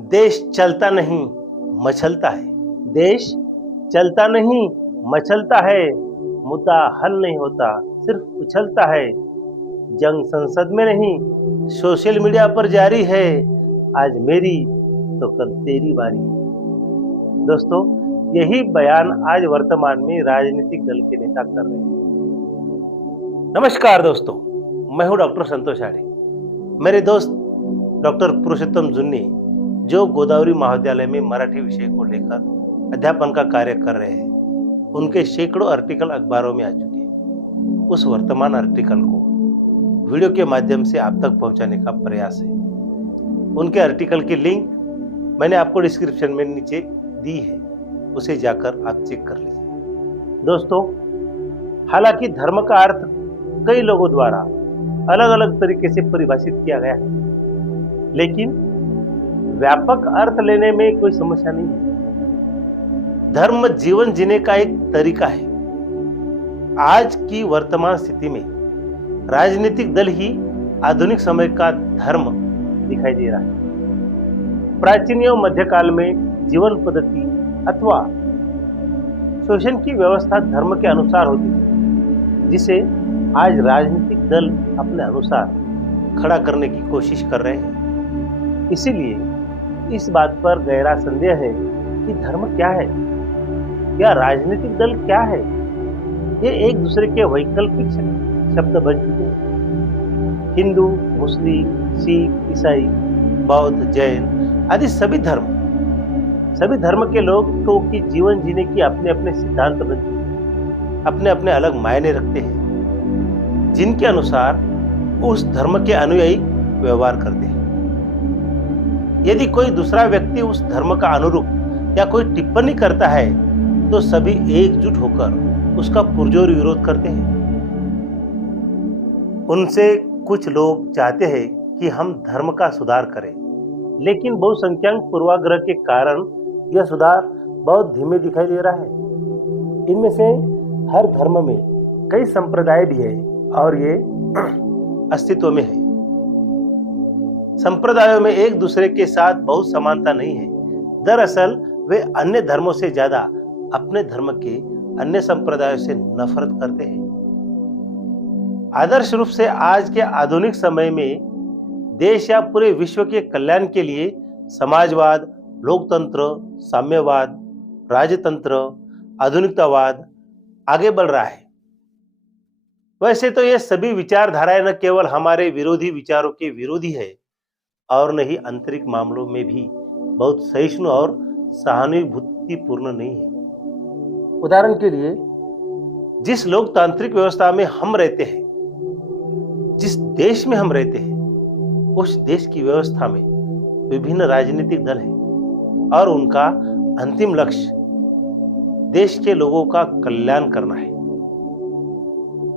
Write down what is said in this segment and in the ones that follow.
देश चलता नहीं मचलता है। देश चलता नहीं मचलता है। मुद्दा हल नहीं होता, सिर्फ उछलता है। जंग संसद में नहीं, सोशल मीडिया पर जारी है। आज मेरी तो कल तेरी बारी है। दोस्तों, यही बयान आज वर्तमान में राजनीतिक दल के नेता कर रहे हैं। नमस्कार दोस्तों, मैं हूं डॉक्टर संतोष आडे। मेरे दोस्त डॉक्टर पुरुषोत्तम जुन्नी, जो गोदावरी महाविद्यालय में मराठी विषय को लेकर अध्यापन का कार्य कर रहे हैं, उनके सैकड़ों आर्टिकल अखबारों में आ चुके हैं। उस वर्तमान आर्टिकल को वीडियो के माध्यम से आप तक पहुंचाने का प्रयास है। उनके आर्टिकल की लिंक मैंने आपको डिस्क्रिप्शन में नीचे दी है, उसे जाकर आप चेक कर लीजिए। दोस्तों, हालांकि धर्म का अर्थ कई लोगों द्वारा अलग अलग तरीके से परिभाषित किया गया है, लेकिन व्यापक अर्थ लेने में कोई समस्या नहीं है। धर्म जीवन जीने का एक तरीका है। आज की वर्तमान स्थिति में राजनीतिक दल ही आधुनिक समय का धर्म दिखाई दे रहा है। प्राचीन एवं मध्यकाल में जीवन पद्धति अथवा शोषण की व्यवस्था धर्म के अनुसार होती थी, जिसे आज राजनीतिक दल अपने अनुसार खड़ा करने की कोशिश कर रहे हैं। इसीलिए इस बात पर गहरा संदेह है कि धर्म क्या है या राजनीतिक दल क्या है। ये एक दूसरे के वैकल्पिक शब्द बन चुके हैं। हिंदू, मुस्लिम, सिख, ईसाई, बौद्ध, जैन आदि सभी धर्म के लोगों की जीवन जीने की अपने अपने सिद्धांत बन चुके हैं, अपने अपने अलग मायने रखते हैं, जिनके अनुसार उस धर्म के अनुयायी व्यवहार करते हैं। यदि कोई दूसरा व्यक्ति उस धर्म का अनुरूप या कोई टिप्पणी करता है, तो सभी एकजुट होकर उसका पुरजोर विरोध करते हैं। उनसे कुछ लोग चाहते हैं कि हम धर्म का सुधार करें, लेकिन बहुसंख्यक पूर्वाग्रह के कारण यह सुधार बहुत धीमे दिखाई दे रहा है। इनमें से हर धर्म में कई संप्रदाय भी है और ये अस्तित्व में है। संप्रदायों में एक दूसरे के साथ बहुत समानता नहीं है। दरअसल वे अन्य धर्मों से ज्यादा अपने धर्म के अन्य संप्रदायों से नफरत करते हैं। आदर्श रूप से आज के आधुनिक समय में देश या पूरे विश्व के कल्याण के लिए समाजवाद, लोकतंत्र, साम्यवाद, राजतंत्र, आधुनिकतावाद आगे बढ़ रहा है। वैसे तो ये सभी विचारधाराएं न केवल हमारे विरोधी विचारों के विरोधी है, और न ही आंतरिक मामलों में भी बहुत सहिष्णु और सहानुभूतिपूर्ण नहीं है। उदाहरण के लिए, जिस लोकतांत्रिक व्यवस्था में हम रहते हैं, जिस देश में हम रहते हैं, उस देश की व्यवस्था में विभिन्न राजनीतिक दल हैं और उनका अंतिम लक्ष्य देश के लोगों का कल्याण करना है।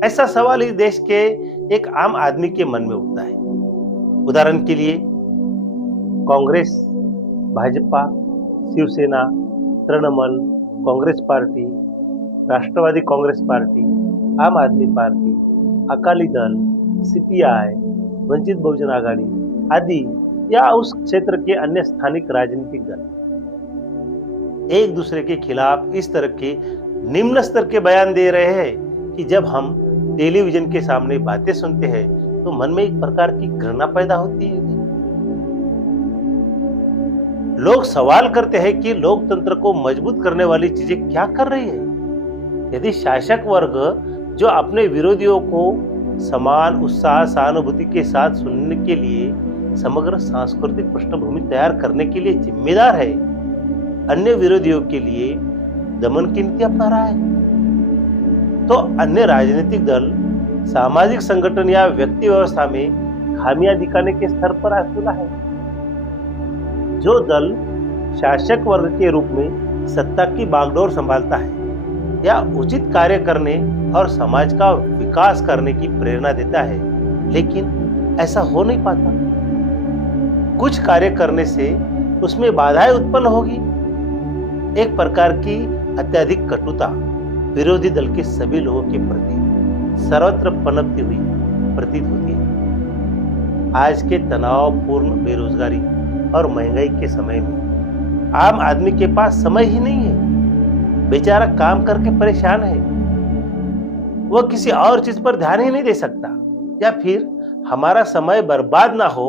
ऐसा सवाल इस देश के एक आम आदमी के मन में उठता है। उदाहरण के लिए, कांग्रेस, भाजपा, शिवसेना, तृणमूल कांग्रेस पार्टी, राष्ट्रवादी कांग्रेस पार्टी, आम आदमी पार्टी, अकाली दल, सीपीआई, वंचित बहुजन आघाड़ी आदि या उस क्षेत्र के अन्य स्थानिक राजनीतिक दल एक दूसरे के खिलाफ इस तरह के निम्न स्तर के बयान दे रहे हैं कि जब हम टेलीविजन के सामने बातें सुनते हैं तो मन में एक प्रकार की घृणा पैदा होती है। लोग सवाल करते हैं कि लोकतंत्र को मजबूत करने वाली चीजें क्या कर रही है। यदि शासक वर्ग, जो अपने विरोधियों को समान उत्साह सहानुभूति के साथ सुनने के लिए समग्र सांस्कृतिक पृष्ठभूमि तैयार करने के लिए जिम्मेदार है, अन्य विरोधियों के लिए दमन की नीति अपना रहा है, तो अन्य राजनीतिक दल, सामाजिक संगठन या व्यक्ति व्यवस्था में खामियां दिखाने के स्तर पर आ चुका है। जो दल शासक वर्ग के रूप में सत्ता की बागडोर संभालता है या उचित कार्य करने और समाज का विकास करने की प्रेरणा देता है, लेकिन ऐसा हो नहीं पाता। कुछ कार्य करने से उसमें बाधाएं उत्पन्न होगी। एक प्रकार की अत्यधिक कटुता विरोधी दल के सभी लोगों के प्रति सर्वत्र पनपती हुई प्रतीत होती है। आज के तनावपूर्ण बेरोजगारी, और महंगाई के समय में आम आदमी के पास समय ही नहीं है। बेचारा काम करके परेशान है, वह किसी और चीज पर ध्यान ही नहीं दे सकता। या फिर हमारा समय बर्बाद ना हो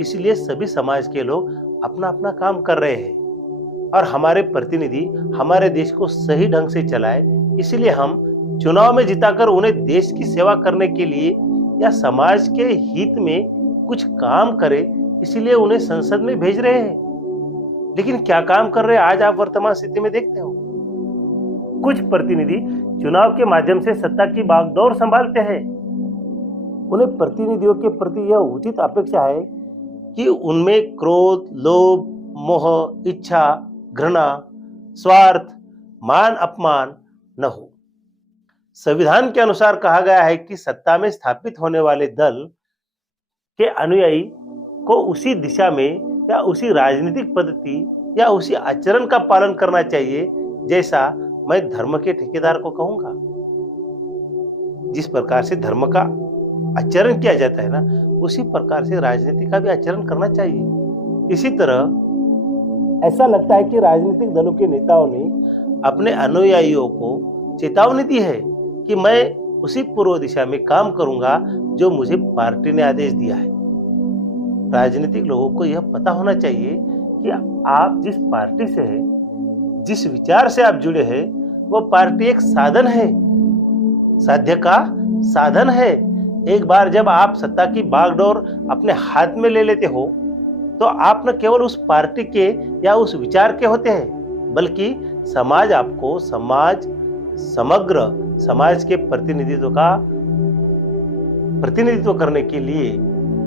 इसलिए सभी समाज के लोग अपना अपना काम कर रहे हैं और हमारे प्रतिनिधि हमारे देश को सही ढंग से चलाए, इसलिए हम चुनाव में जिताकर उन्हें देश की सेवा करने के लिए या समाज के हित में कुछ काम करे इसलिए उन्हें संसद में भेज रहे हैं। लेकिन क्या काम कर रहे हैं आज आप वर्तमान स्थिति में देखते हो। कुछ प्रतिनिधि चुनाव के माध्यम से सत्ता की बागडोर संभालते हैं। उन्हें प्रतिनिधियों के प्रति यह उचित अपेक्षा है कि उनमें क्रोध, लोभ, मोह, इच्छा, घृणा, स्वार्थ, मान अपमान न हो। संविधान के अनुसार कहा गया है कि सत्ता में स्थापित होने वाले दल के अनुयायी को उसी दिशा में या उसी राजनीतिक पद्धति या उसी आचरण का पालन करना चाहिए जैसा मैं धर्म के ठेकेदार को कहूंगा। जिस प्रकार से धर्म का आचरण किया जाता है ना, उसी प्रकार से राजनीति का भी आचरण करना चाहिए। इसी तरह ऐसा लगता है कि राजनीतिक दलों के नेताओं ने अपने अनुयायियों को चेतावनी दी है कि मैं उसी पूर्व दिशा में काम करूंगा जो मुझे पार्टी ने आदेश दिया है। राजनीतिक लोगों को यह पता होना चाहिए कि आप जिस पार्टी से है, जिस विचार से आप जुड़े हैं, वो पार्टी एक साधन है, साध्य का साधन है। एक बार जब आप सत्ता की बागडोर अपने हाथ में ले लेते हो तो आप न केवल उस पार्टी के या उस विचार के होते हैं, बल्कि समाज आपको समग्र समाज के प्रतिनिधित्व करने के लिए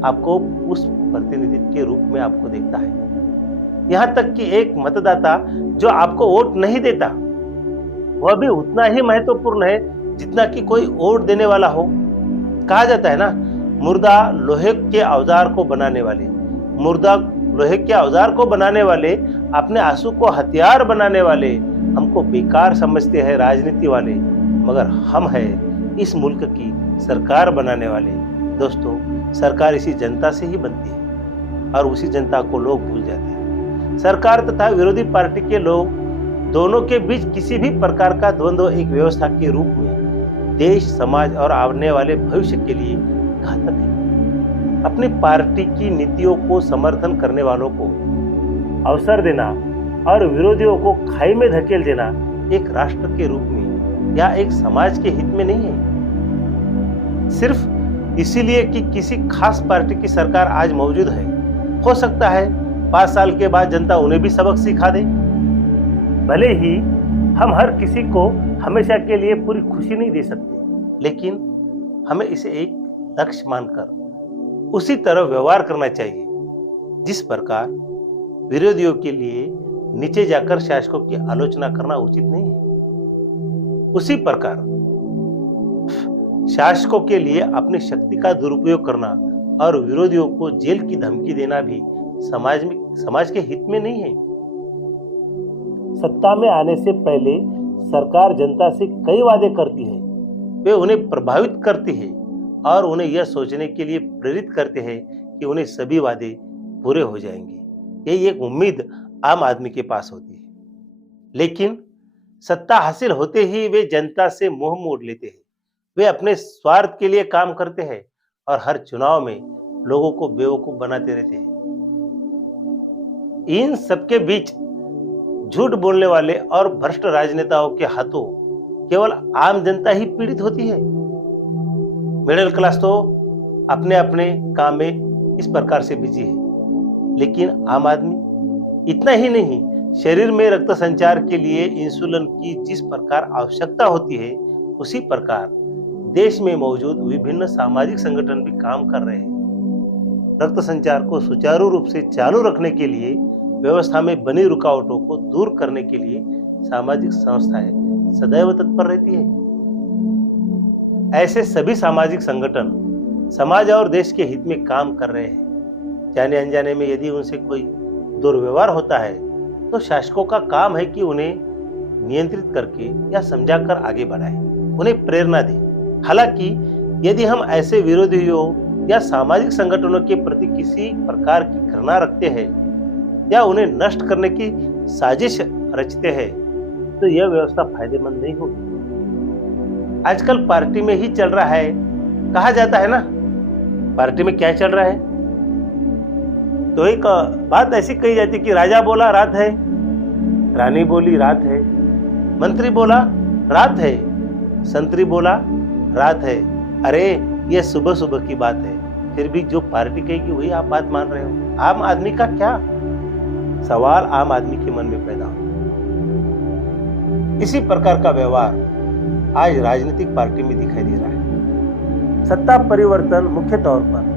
आपको उस प्रतिनिधित्व के रूप में आपको देखता है। यहां तक कि एक मतदाता जो आपको वोट नहीं देता वह भी उतना ही महत्वपूर्ण है जितना कि कोई वोट देने वाला हो। कहा जाता है ना, मुर्दा लोहे के औजार को बनाने वाले अपने आंसू को हथियार बनाने वाले हमको बेकार समझते हैं राजनीति वाले, मगर हम हैं इस मुल्क की सरकार बनाने वाले। दोस्तों, सरकार इसी जनता से ही बनती है और उसी जनता को लोग भूल जाते हैं। सरकार तथा विरोधी पार्टी के लोग दोनों के बीच किसी भी प्रकार का द्वंद्व एक व्यवस्था के रूप में देश, समाज और आने वाले भविष्य के लिए घातक है। अपनी पार्टी की नीतियों को समर्थन करने वालों को अवसर देना और विरोधियों को खाई में धकेल देना एक राष्ट्र के रूप में या एक समाज के हित में नहीं है। सिर्फ इसीलिए कि किसी खास पार्टी की सरकार आज मौजूद है, हो सकता है 5 साल के बाद जनता उन्हें भी सबक सिखा दे। भले ही हम हर किसी को हमेशा के लिए पूरी खुशी नहीं दे सकते, लेकिन हमें इसे एक लक्ष्य मानकर उसी तरह व्यवहार करना चाहिए जिस प्रकार विरोधियों के लिए नीचे जाकर शासकों की आलोचना करना उचित नहीं है, उसी प्रकार शासकों के लिए अपनी शक्ति का दुरुपयोग करना और विरोधियों को जेल की धमकी देना भी समाज के हित में नहीं है। सत्ता में आने से पहले सरकार जनता से कई वादे करती है, वे उन्हें प्रभावित करती है और उन्हें यह सोचने के लिए प्रेरित करते हैं कि उन्हें सभी वादे पूरे हो जाएंगे। यही एक उम्मीद आम आदमी के पास होती है, लेकिन सत्ता हासिल होते ही वे जनता से मुंह मोड़ लेते हैं। वे अपने स्वार्थ के लिए काम करते हैं और हर चुनाव में लोगों को बेवकूफ बनाते रहते हैं। इन सबके बीच झूठ बोलने वाले और भ्रष्ट राजनेताओं के हाथों केवल आम जनता ही पीड़ित होती है। मिडिल क्लास तो अपने अपने काम में इस प्रकार से बिजी है, लेकिन आम आदमी इतना ही नहीं, शरीर में रक्त संचार के लिए इंसुलिन की जिस प्रकार आवश्यकता होती है, उसी प्रकार देश में मौजूद विभिन्न सामाजिक संगठन भी काम कर रहे हैं। रक्त संचार को सुचारू रूप से चालू रखने के लिए, व्यवस्था में बनी रुकावटों को दूर करने के लिए सामाजिक संस्थाएं सदैव तत्पर रहती है। ऐसे सभी सामाजिक संगठन समाज और देश के हित में काम कर रहे हैं। जाने अनजाने में यदि उनसे कोई दुर्व्यवहार होता है तो शासकों का काम है कि उन्हें नियंत्रित करके या समझाकर आगे बढ़ाए, उन्हें प्रेरणा दे। हालांकि यदि हम ऐसे विरोधियों या सामाजिक संगठनों के प्रति किसी प्रकार की घृणा रखते हैं या उन्हें नष्ट करने की साजिश रचते हैं तो यह व्यवस्था फायदेमंद नहीं होगी। आजकल पार्टी में ही चल रहा है, कहा जाता है ना, पार्टी में क्या चल रहा है। तो एक बात ऐसी कही जाती कि राजा बोला रात है, रानी बोली रात है, मंत्री बोला रात है, संतरी बोला रात है। अरे ये सुबह सुबह की बात है, फिर भी जो पार्टी कहेगी वही आप बात मान रहे हो। आम आदमी का क्या? सवाल आम आदमी के मन में पैदा होता है। इसी प्रकार का व्यवहार आज राजनीतिक पार्टी में दिखाई दे रहा है। सत्ता परिवर्तन मुख्य तौर पर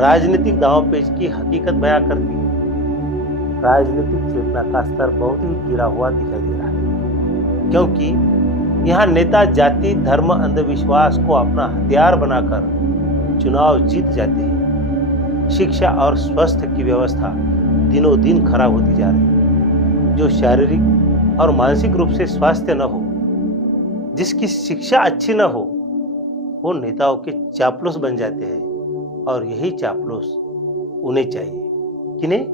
राजनीतिक दांवपेच की हकीकत बयां करती है। राजनीतिक चेतना का स्तर बहुत ही गिरा हुआ दिखाई दे रहा है, क्योंकि यहाँ नेता जाति धर्म अंधविश्वास को अपना हथियार बनाकर चुनाव जीत जाते हैं। शिक्षा और स्वास्थ्य की व्यवस्था दिनों दिन खराब होती जा रही है। जो शारीरिक और मानसिक रूप से स्वास्थ्य न हो, जिसकी शिक्षा अच्छी न हो, वो नेताओं के चापलूस बन जाते हैं। और यही चापलूस उन्हें चाहिए। किन्हें?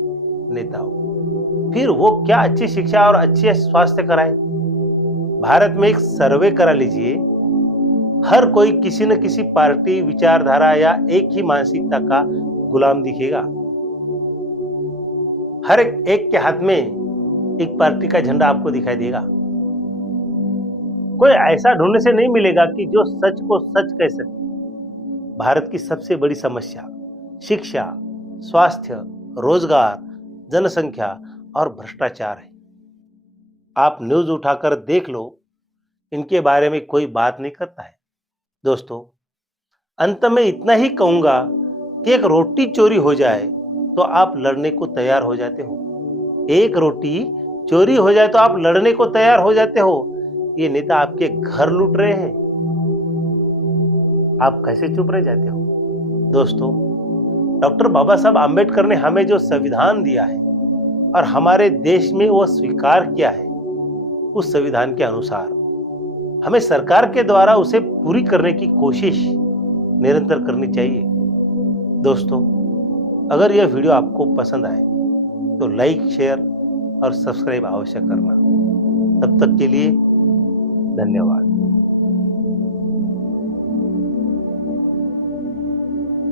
नेताओं। फिर वो क्या अच्छी शिक्षा और अच्छे स्वास्थ्य कराए? भारत में एक सर्वे करा लीजिए, हर कोई किसी न किसी पार्टी विचारधारा या एक ही मानसिकता का गुलाम दिखेगा। हर एक के हाथ में एक पार्टी का झंडा आपको दिखाई देगा। कोई ऐसा ढूंढने से नहीं मिलेगा कि जो सच को सच कह सके। भारत की सबसे बड़ी समस्या शिक्षा, स्वास्थ्य, रोजगार, जनसंख्या और भ्रष्टाचार है। आप न्यूज उठाकर देख लो, इनके बारे में कोई बात नहीं करता है। दोस्तों, अंत में इतना ही कहूंगा कि एक रोटी चोरी हो जाए तो आप लड़ने को तैयार हो जाते हो। एक रोटी चोरी हो जाए तो आप लड़ने को तैयार हो जाते हो। ये नेता आपके घर लूट रहे हैं, आप कैसे चुप रह जाते हो? दोस्तों, डॉक्टर बाबा साहब आंबेडकर ने हमें जो संविधान दिया है और हमारे देश में वो स्वीकार किया है, उस संविधान के अनुसार हमें सरकार के द्वारा उसे पूरी करने की कोशिश निरंतर करनी चाहिए। दोस्तों, अगर यह वीडियो आपको पसंद आए तो लाइक, शेयर और सब्सक्राइब अवश्य करना। तब तक के लिए धन्यवाद।